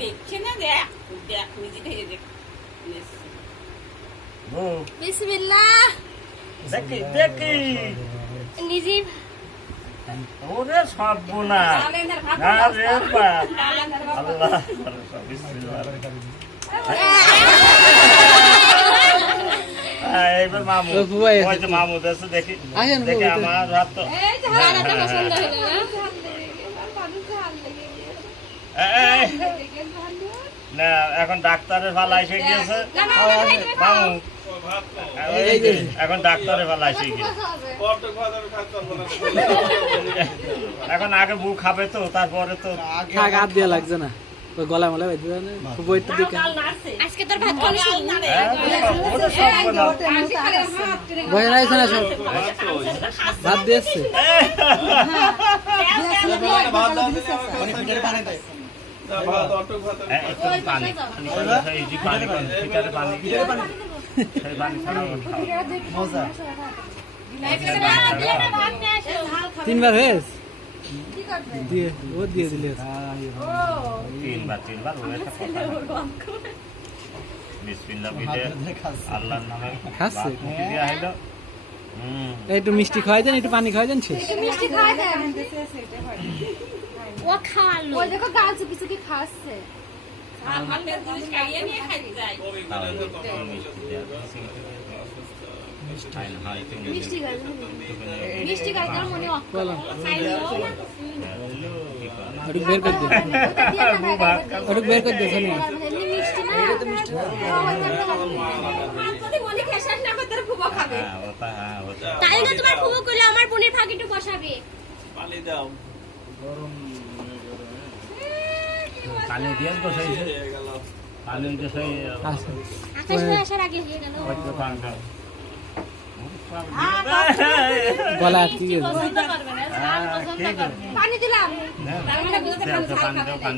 দেখছে না দেখ দেখ নিজে থেকে দেখ বিসমিল্লাহ দেখি দেখি নিজে ওরে সব গুণা না রে বাপ আল্লাহ বিসমিল্লাহ এইবার মামু ওই যে মামু দেশে দেখি দেখি আমার রাত তো রান্নাটা পছন্দ হলো না এখন ডাক্তারের ভালো এসে গিয়েছে মামু এখন ডাক্তারের ভালো এসে গিয়েছে এখন আগে বউ খাবে তো তারপরে তো হাত দেওয়া লাগছে না তো গলা মলা বেঁধে দেয় না খুব ওইটা দিকে আজকে তোর ভাত খাওয়া শুরু বসে রয়েছে না সব ভাত দিয়েছে তিনবার হয়েছে দিয়ে ও দিয়ে দিলে তিনবার বিসমিল্লাহ বিদে আল্লাহর নামে খাচ্ছে দিয়া হইলো একটু মিষ্টি খাওয়াই দেন একটু পানি খাওয়াই দেন শেষ মিষ্টি খাই দেন ও খাওয়ালো ওই দেখো গাল চুপি চুপি খাচ্ছে আমাদের জিনিস খাইয়ে নিয়ে খাইতে যাই মিষ্টি গাল মিষ্টি গাল কার মনে অক্কল ওটুক বের করে দে ওটুক বের করে দে শোনো মিষ্টি না এটা তো মিষ্টি না মনে খেসাস না করে তোর ফুবা খাবে তাই না তোমার ফুবা কইলে আমার বোনের ভাগ একটু বসাবে পানি দাও পানি দিয়ে বসাইছে পানি দিয়ে আকাশ হয়ে আসার আগে হয়ে গেল গলা আটকে গেছে পানি দিলাম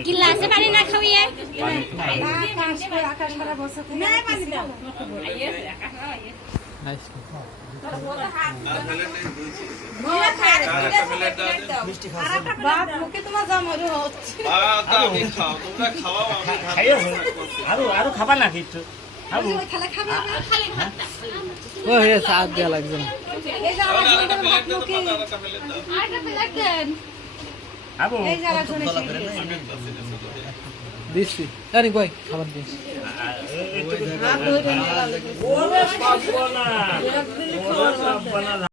গিলাসে পানি না খাওয়িয়ে আকাশ সারা বছর না পানি দাও আরো খাবার না কিছু ও হে সাত দেওয়া লাগছে না আবু দিচ্ছি আরে কই খাবার দিস ওরে সব বনা